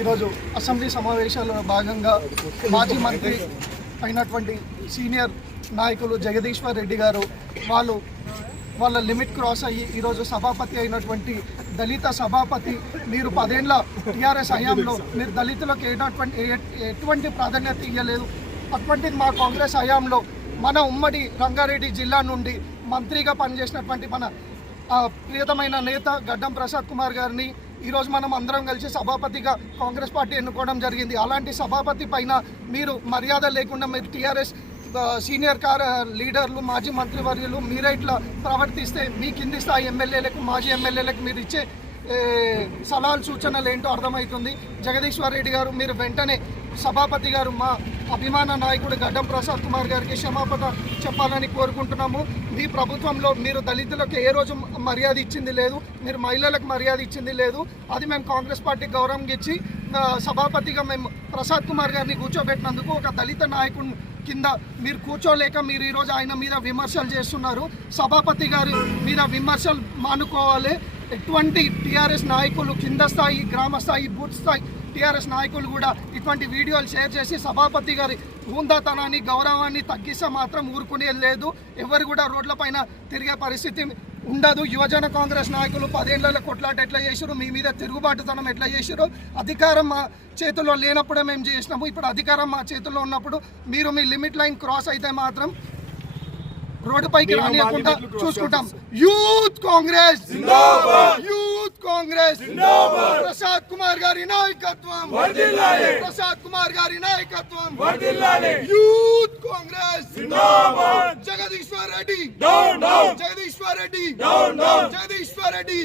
ఈరోజు అసెంబ్లీ సమావేశాల్లో భాగంగా మాజీ మంత్రి అయినటువంటి సీనియర్ నాయకులు జగదీశ్వర్ రెడ్డి గారు వాళ్ళ లిమిట్ క్రాస్ అయ్యి ఈరోజు సభాపతి అయినటువంటి దళిత సభాపతి మీరు 10 ఏళ్ల టీఆర్ఎస్ హయాంలో మీరు దళితులకు ఎటువంటి ప్రాధాన్యత ఇవ్వలేదు. అటువంటిది మా కాంగ్రెస్ హయాంలో మన ఉమ్మడి రంగారెడ్డి జిల్లా నుండి మంత్రిగా పనిచేసినటువంటి మన ప్రియతమైన నేత గడ్డం ప్రసాద్ కుమార్ గారిని ఈరోజు మనం అందరం కలిసి సభాపతిగా కాంగ్రెస్ పార్టీ ఎన్నుకోవడం జరిగింది. అలాంటి సభాపతి పైన మీరు మర్యాద లేకుండా మీరు టీఆర్ఎస్ సీనియర్ లీడర్లు మాజీ మంత్రివర్యులు మీరే ఇట్లా ప్రవర్తిస్తే మీ కింది స్థాయి ఎమ్మెల్యేలకు మాజీ ఎమ్మెల్యేలకు మీరు ఇచ్చే సలహాలు సూచనలు ఏంటో అర్థమవుతుంది. జగదీశ్వర్ రెడ్డి గారు మీరు వెంటనే సభాపతి గారు మా అభిమాన నాయకుడు గడ్డం ప్రసాద్ కుమార్ గారికి క్షమాపణ చెప్పాలని కోరుకుంటున్నాము. మీ ప్రభుత్వంలో మీరు దళితులకు ఏ రోజు మర్యాద ఇచ్చింది లేదు, మీరు మహిళలకు మర్యాద ఇచ్చింది లేదు. అది మేము కాంగ్రెస్ పార్టీకి గౌరవం ఇచ్చి సభాపతిగా మేము ప్రసాద్ కుమార్ గారిని కూర్చోబెట్టినందుకు ఒక దళిత నాయకుడు కింద మీరు కూర్చోలేక మీరు ఈరోజు ఆయన మీద విమర్శలు చేస్తున్నారు. సభాపతి గారి మీద విమర్శలు మానుకోవాలి. ఎటువంటి టీఆర్ఎస్ నాయకులు కింద స్థాయి గ్రామ స్థాయి బూత్ స్థాయి టీఆర్ఎస్ నాయకులు కూడా ఇటువంటి వీడియోలు షేర్ చేసి సభాపతి గారి హుందాతనాన్ని గౌరవాన్ని తగ్గిస్తే మాత్రం ఊరుకునేది లేదు. ఎవరు కూడా రోడ్లపైన తిరిగే పరిస్థితి ఉండదు. యువజన కాంగ్రెస్ నాయకులు 10 ఏళ్ల కొట్లాట ఎట్లా చేసారు, మీ మీద తిరుగుబాటుతనం ఎట్లా చేసారు, అధికారం మా చేతుల్లో లేనప్పుడే మేము చేసినాము. ఇప్పుడు అధికారం మా చేతుల్లో ఉన్నప్పుడు మీరు మీ లిమిట్ లైన్ క్రాస్ అయితే మాత్రం రోడ్డుపైకి రానియకుండా చూసుకుంటాం. యూత్ కాంగ్రెస్ యూత్ కాంగ్రెస్ ప్రసాద్ కుమార్ గారి నాయకత్వం, ప్రసాద్ కుమార్ గారి నాయకత్వం, యూత్ కాంగ్రెస్ జగదీశ్వర్ రెడ్డి, జగదీశ్వర్ రెడ్డి, జగదీశ్వర్ రెడ్డి.